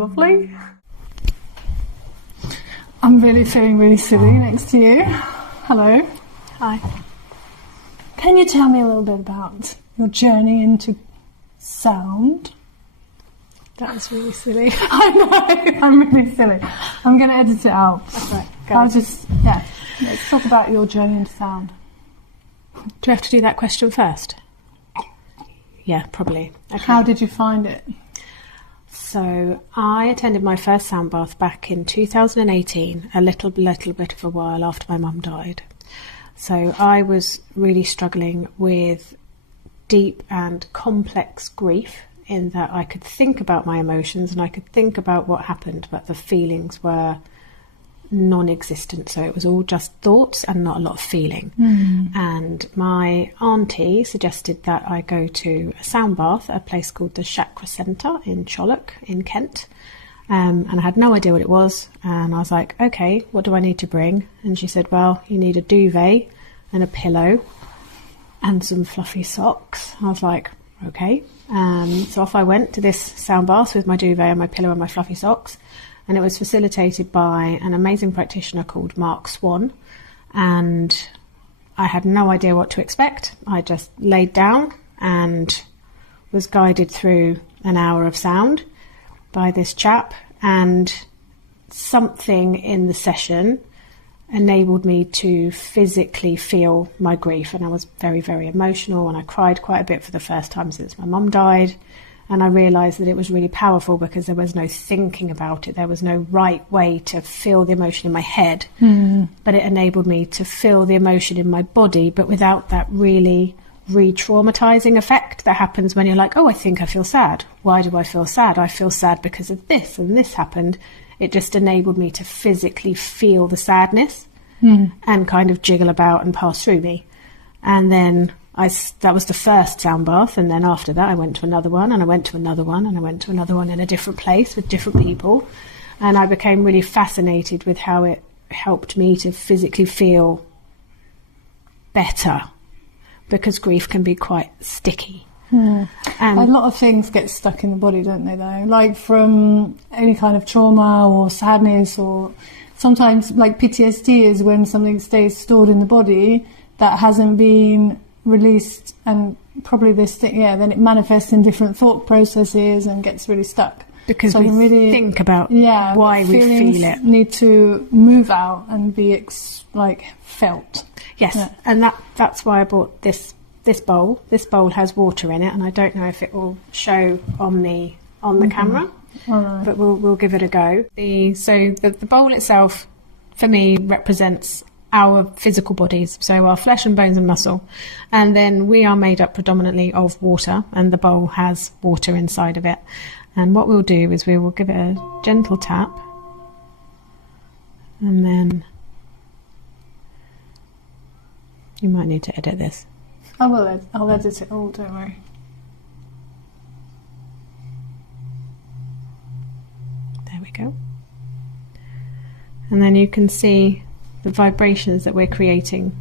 Lovely. I'm really feeling really silly next to you. Hello. Hi. Can you tell me a little bit about your journey into sound? That was really silly. I know, I'm really silly. I'm going to edit it out. That's right. Let's talk about your journey into sound. Do we have to do that question first? Yeah, probably. Okay. How did you find it? So I attended my first sound bath back in 2018, a little bit of a while after my mum died. So I was really struggling with deep and complex grief, in that I could think about my emotions and I could think about what happened, but the feelings were non-existent. So it was all just thoughts and not a lot of feeling. And my auntie suggested that I go to a sound bath at a place called the Chakra Centre in Chollock in Kent. And I had no idea what it was. And I was like, okay, what do I need to bring? And she said, well, you need a duvet and a pillow and some fluffy socks. I was like, okay. So off I went to this sound bath with my duvet and my pillow and my fluffy socks, and it was facilitated by an amazing practitioner called Mark Swan, and I had no idea what to expect. I just laid down and was guided through an hour of sound by this chap, and something in the session enabled me to physically feel my grief, and I was very, very emotional, and I cried quite a bit for the first time since my mum died. And I realised that it was really powerful because there was no thinking about it. There was no right way to feel the emotion in my head, but it enabled me to feel the emotion in my body, but without that really re-traumatising effect that happens when you're like, oh, I think I feel sad. Why do I feel sad? I feel sad because of this and this happened. It just enabled me to physically feel the sadness and kind of jiggle about and pass through me. And then that was the first sound bath, and then after that I went to another one, and I went to another one, and I went to another one in a different place with different people, and I became really fascinated with how it helped me to physically feel better, because grief can be quite sticky. And a lot of things get stuck in the body, don't they, though? Like from any kind of trauma or sadness, or sometimes like PTSD is when something stays stored in the body that hasn't been released, and probably this thing, then it manifests in different thought processes and gets really stuck. Because we really think about why we feel it. Need to move out and be felt. Yes, and that's why I bought this bowl. This bowl has water in it, and I don't know if it will show on the camera, but we'll give it a go. The bowl itself, for me, represents our physical bodies, so our flesh and bones and muscle, and then we are made up predominantly of water, and the bowl has water inside of it. And what we'll do is we will give it a gentle tap, and then you might need to edit this. I'll edit it all, don't worry. There we go. And then you can see the vibrations that we're creating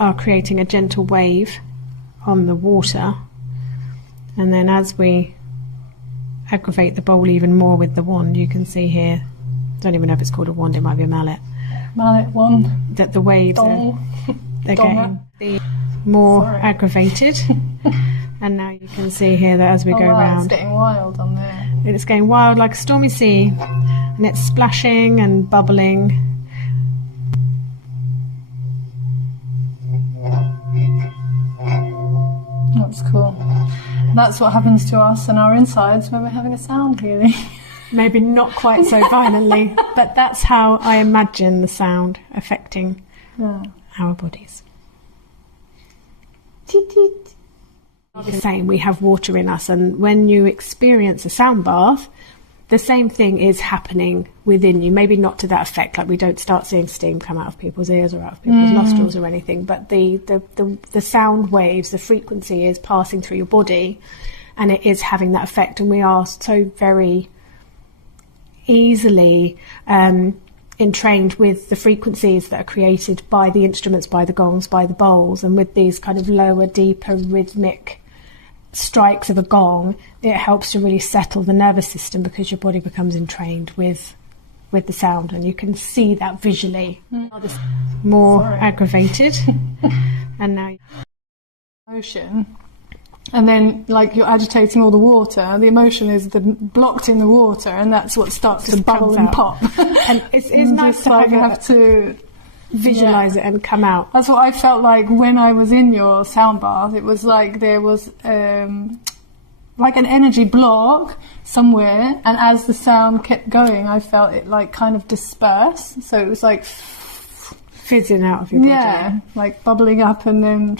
are creating a gentle wave on the water, and then as we aggravate the bowl even more with the wand, you can see here, I don't even know if it's called a wand, it might be a mallet wand, that the waves they're getting more aggravated. And now you can see here that as we go around, it's getting wild on there. It's going wild like a stormy sea, and it's splashing and bubbling. That's cool. That's what happens to us and our insides when we're having a sound healing. Maybe not quite so violently, but that's how I imagine the sound affecting our bodies. The same, we have water in us, and when you experience a sound bath, the same thing is happening within you. Maybe not to that effect, like we don't start seeing steam come out of people's ears or out of people's nostrils or anything, but the sound waves, the frequency is passing through your body, and it is having that effect. And we are so very easily entrained with the frequencies that are created by the instruments, by the gongs, by the bowls, and with these kind of lower, deeper, rhythmic strikes of a gong, it helps to really settle the nervous system because your body becomes entrained with the sound, and you can see that visually. More aggravated. And now emotion, and then like you're agitating all the water. The emotion is blocked in the water, and that's what starts to bubble and pop. And it's nice to have to visualize it and come out. That's what I felt like when I was in your sound bath. It was like there was like an energy block somewhere, and as the sound kept going, I felt it like kind of disperse. So it was like fizzing out of your body. Yeah, like bubbling up, and then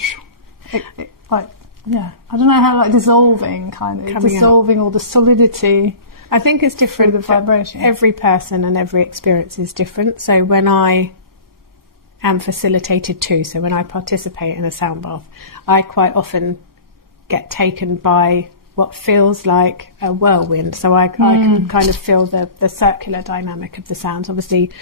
like, yeah, I don't know how, like dissolving, kind of dissolving all the solidity. I think it's different. The vibration. Every person and every experience is different. So when I am facilitated too, so when I participate in a sound bath, I quite often get taken by what feels like a whirlwind. So I can kind of feel the circular dynamic of the sounds. Obviously,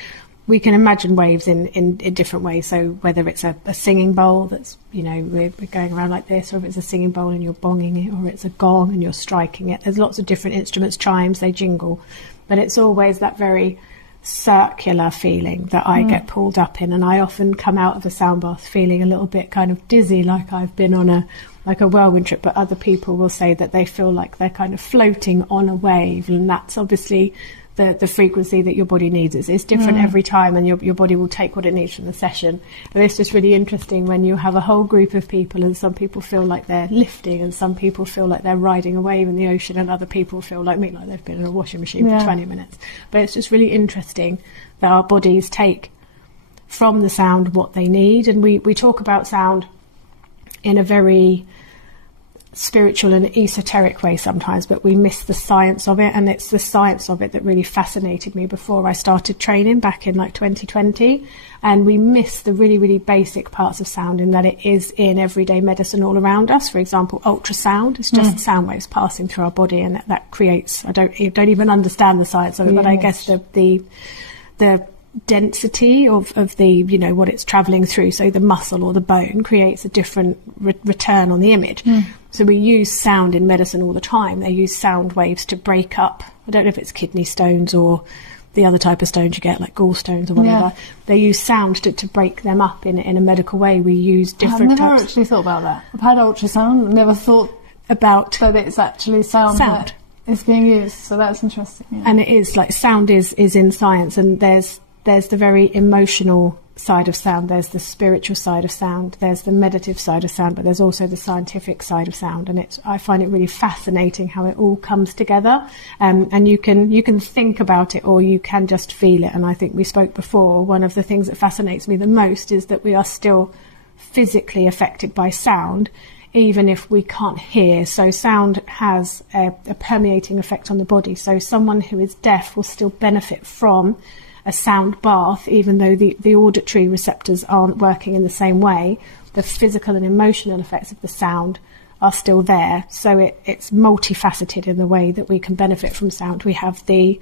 we can imagine waves in different ways. So whether it's a singing bowl that's, we're going around like this, or if it's a singing bowl and you're bonging it, or it's a gong and you're striking it. There's lots of different instruments, chimes, they jingle. But it's always that very circular feeling that I get pulled up in. And I often come out of a sound bath feeling a little bit kind of dizzy, like I've been on a whirlwind trip. But other people will say that they feel like they're kind of floating on a wave. And that's obviously the frequency that your body needs. It's different every time, and your body will take what it needs from the session. And it's just really interesting when you have a whole group of people, and some people feel like they're lifting, and some people feel like they're riding a wave in the ocean, and other people feel like me, like they've been in a washing machine for 20 minutes. But it's just really interesting that our bodies take from the sound what they need. And we talk about sound in a very spiritual and esoteric way sometimes, but we miss the science of it. And it's the science of it that really fascinated me before I started training back in 2020. And we miss the really, really basic parts of sound, in that it is in everyday medicine all around us. For example, ultrasound is just sound waves passing through our body, and that creates, I don't even understand the science of it, but I guess the density of the, what it's travelling through, so the muscle or the bone creates a different return on the image. So we use sound in medicine all the time. They use sound waves to break up, I don't know if it's kidney stones or the other type of stones you get, like gallstones or whatever. They use sound to break them up in a medical way. We use different I've never actually thought about that. I've had ultrasound, never thought about that it's actually sound. That is being used, so that's interesting. And it is, like, sound is in science, and there's the very emotional side of sound, there's the spiritual side of sound, there's the meditative side of sound, but there's also the scientific side of sound. And I find it really fascinating how it all comes together. And you can think about it, or you can just feel it. And I think we spoke before, one of the things that fascinates me the most is that we are still physically affected by sound, even if we can't hear. So sound has a permeating effect on the body. So someone who is deaf will still benefit from a sound bath, even though the auditory receptors aren't working in the same way. The physical and emotional effects of the sound are still there. So it's multifaceted in the way that we can benefit from sound. We have the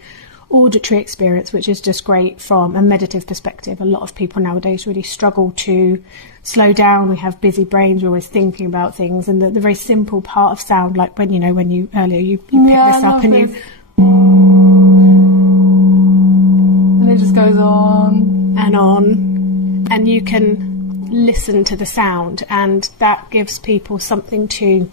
auditory experience, which is just great from a meditative perspective. A lot of people nowadays really struggle to slow down. We have busy brains, we're always thinking about things, and the very simple part of sound, like when you earlier you picked this up and you and it just goes on and you can listen to the sound, and that gives people something to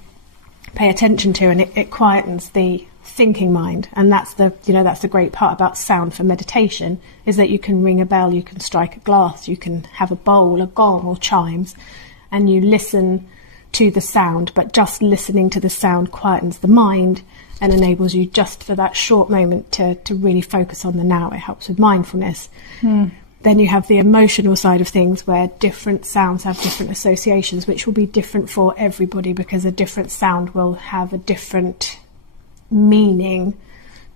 pay attention to, and it quietens the thinking mind. And that's the great part about sound for meditation, is that you can ring a bell, you can strike a glass, you can have a bowl, a gong or chimes, and you listen to the sound. But just listening to the sound quietens the mind and enables you, just for that short moment, to really focus on the now. It helps with mindfulness. Then you have the emotional side of things, where different sounds have different associations, which will be different for everybody, because a different sound will have a different meaning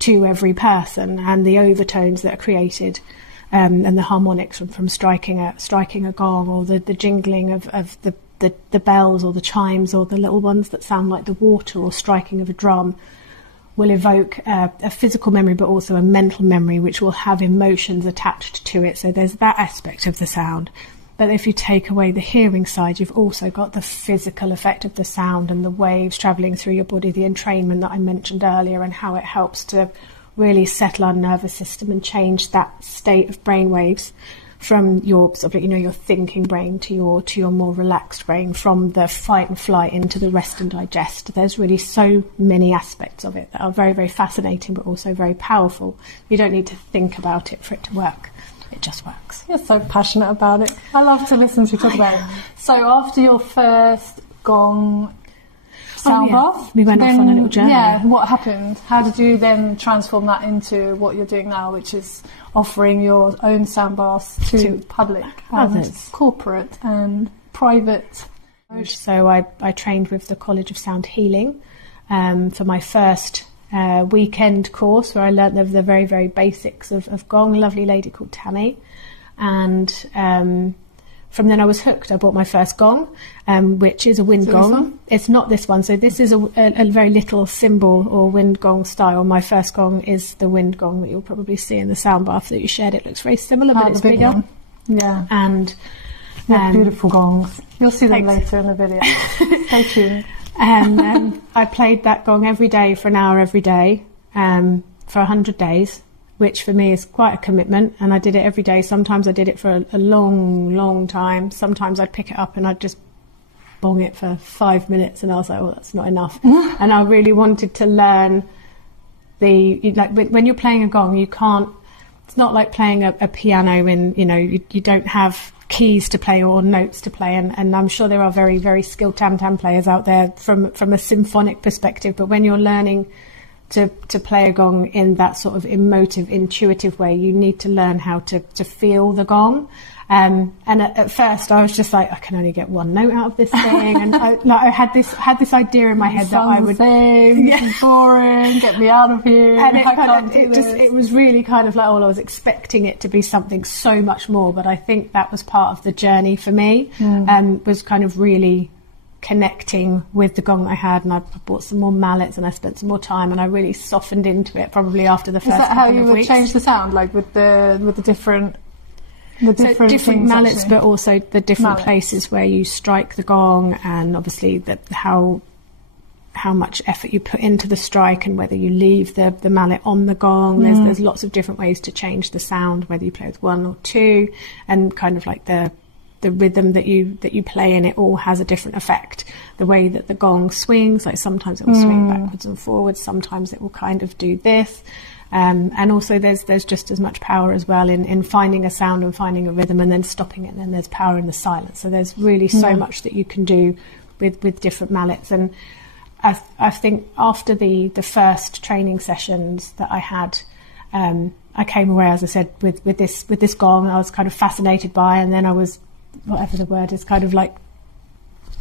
to every person. And the overtones that are created and the harmonics from striking a gong, or the jingling of the bells or the chimes, or the little ones that sound like the water, or striking of a drum, will evoke a physical memory, but also a mental memory, which will have emotions attached to it. So there's that aspect of the sound. But if you take away the hearing side, you've also got the physical effect of the sound and the waves travelling through your body, the entrainment that I mentioned earlier, and how it helps to really settle our nervous system and change that state of brain waves from your sort of, your thinking brain to your more relaxed brain, from the fight and flight into the rest and digest. There's really so many aspects of it that are very, very fascinating, but also very powerful. You don't need to think about it for it to work. It just works. You're so passionate about it. I love to listen to you talk about it. So after your first gong sound bath, we went off on a little journey. Yeah, what happened? How did you then transform that into what you're doing now, which is offering your own sound baths to public and others, corporate and private? So I trained with the College of Sound Healing for my first weekend course, where I learnt the very, very basics of gong. A lovely lady called Tammy, and from then I was hooked. I bought my first gong, which is a wind gong. It's not this one. So this is a very little cymbal or wind gong style. My first gong is the wind gong that you'll probably see in the sound bath that you shared. It looks very similar, but it's bigger. One. Yeah. And beautiful gongs. You'll see them later in the video. Stay tuned. And I played that gong every day for an hour every day for 100 days, which for me is quite a commitment. And I did it every day. Sometimes I did it for a long, long time. Sometimes I'd pick it up and I'd just bong it for 5 minutes, and I was like, oh, that's not enough. And I really wanted to learn when you're playing a gong, you can't, it's not like playing a piano when, you don't have keys to play or notes to play, and I'm sure there are very, very skilled tam-tam players out there from a symphonic perspective, but when you're learning to play a gong in that sort of emotive, intuitive way, you need to learn how to feel the gong. And at first I was just like, I can only get one note out of this thing, and I had this idea in my head that I would sing, this is boring, get me out of here. And it was really kind of like, I was expecting it to be something so much more, but I think that was part of the journey for me, was kind of really connecting with the gong I had, and I bought some more mallets and I spent some more time, and I really softened into it probably after the first couple of weeks. Is that how you would change the sound, like with the different different mallets, actually, but also the different places where you strike the gong, and obviously how much effort you put into the strike, and whether you leave the mallet on the gong. There's lots of different ways to change the sound, whether you play with one or two, and kind of like the rhythm that you play in it all has a different effect. The way that the gong swings, like sometimes it will swing backwards and forwards, sometimes it will kind of do this. And also there's just as much power as well in finding a sound and finding a rhythm and then stopping it, and then there's power in the silence. So there's really so much that you can do with different mallets. And I think after the first training sessions that I had, I came away, as I said, with this gong I was kind of fascinated by, and then I was, whatever the word is, kind of like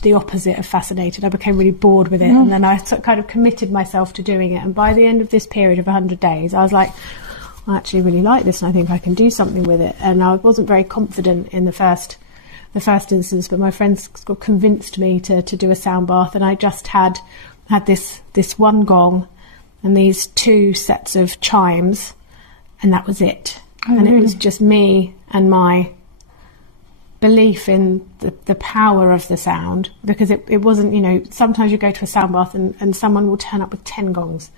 the opposite of fascinated. I became really bored with it, and then I kind of committed myself to doing it. And by the end of this period of 100 days, I was like, I actually really like this, and I think I can do something with it. And I wasn't very confident in the first instance, but my friends convinced me to do a sound bath, and I just had this one gong and these 2 sets of chimes, and that was it. And it was just me and my belief in the power of the sound, because it wasn't, sometimes you go to a sound bath and someone will turn up with 10 gongs,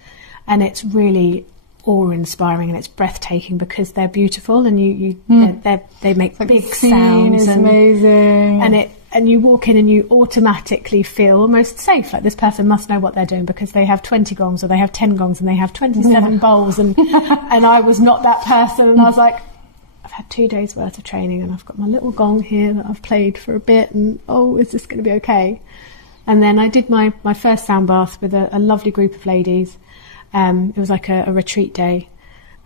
and it's really awe-inspiring and it's breathtaking because they're beautiful, and they make like big sounds, and amazing, and you walk in and you automatically feel almost safe, like this person must know what they're doing because they have 20 gongs, or they have 10 gongs, and they have 27 bowls, and I was not that person, and I was like, I've had 2 days worth of training, and I've got my little gong here that I've played for a bit, and is this going to be okay? And then I did my first sound bath with a lovely group of ladies. It was like a retreat day,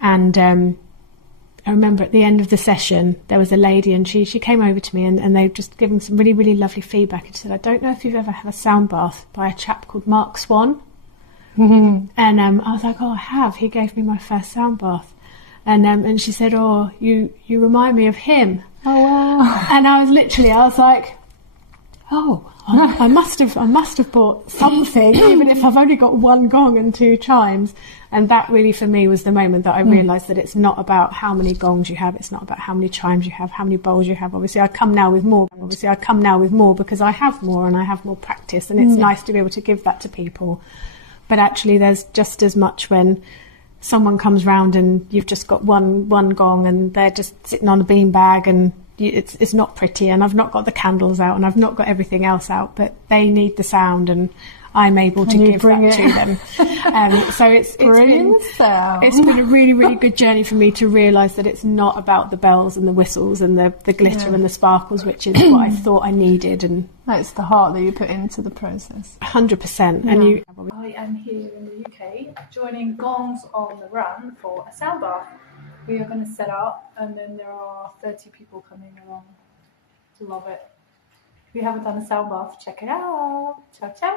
and I remember at the end of the session there was a lady, and she came over to me, and they'd just given some really, really lovely feedback, and she said, I don't know if you've ever had a sound bath by a chap called Mark Swan. And I was like, I have. He gave me my first sound bath. And she said, you remind me of him. Oh, wow. And I was like, oh, I must have bought something, even if I've only got one gong and 2 chimes. And that really, for me, was the moment that I realised that it's not about how many gongs you have, it's not about how many chimes you have, how many bowls you have. Obviously, I come now with more because I have more and I have more practice, and it's nice to be able to give that to people. But actually, there's just as much when someone comes round and you've just got one gong and they're just sitting on a beanbag and it's not pretty, and I've not got the candles out and I've not got everything else out, but they need the sound and I'm able to give that to them. So it's been a really, really good journey for me to realise that it's not about the bells and the whistles and the glitter and the sparkles, which is what I thought I needed. And it's the heart that you put into the process. 100%. Yeah. And I am here in the UK joining Gongs on the Run for a sound bath. We are going to set up, and then there are 30 people coming along to love it. If you haven't done a sound bath, check it out. Ciao, ciao.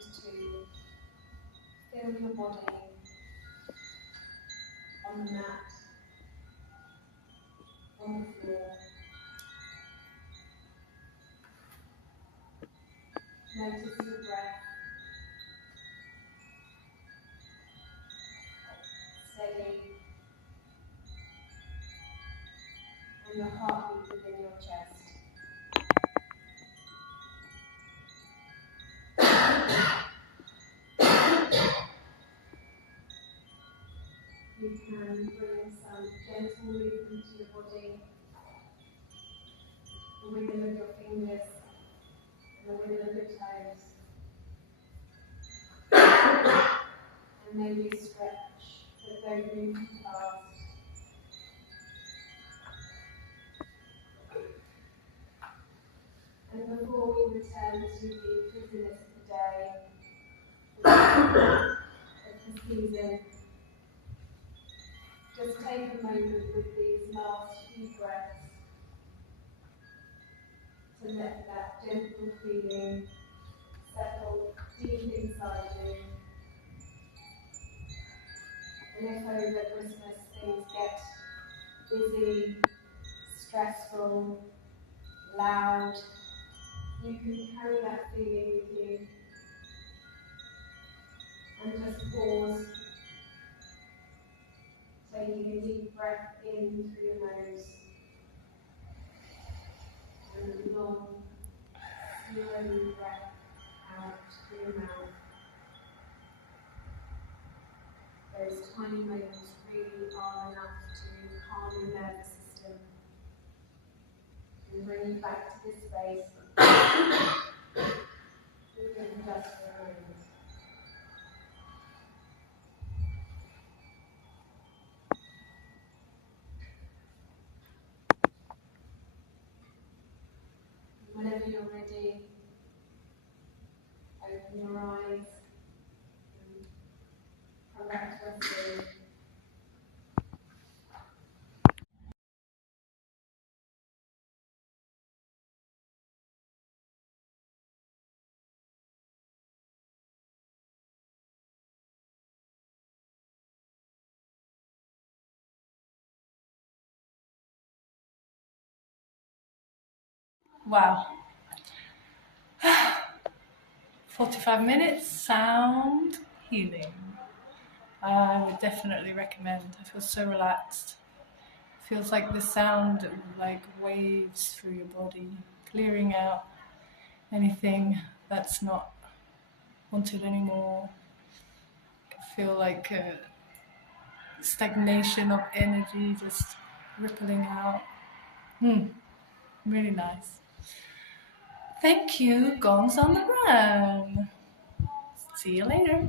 to feel your body on the mat, on the floor. Notice your breath. Steady. And your heartbeat within your chest. You can bring some gentle movement to your body. The wiggle of your fingers and the wiggle of your toes. And maybe stretch, but don't move too fast. And before we return to the busyness of the day, of the season, just take a moment with these last few breaths to let that gentle feeling settle deep inside you. And if over Christmas things get busy, stressful, loud, you can carry that feeling with you and just pause, taking a deep breath in through your nose and a long, slow breath out through your mouth. Those tiny moments really are enough to calm your nervous system and bring you back to this space within just for a moment. Whenever you're ready, open your eyes and come back to us soon. Wow. 45 minutes, sound healing. I would definitely recommend. I feel so relaxed. Feels like the sound like waves through your body, clearing out anything that's not wanted anymore. I feel like a stagnation of energy just rippling out. Really nice. Thank you, Gongs on the Run. See you later.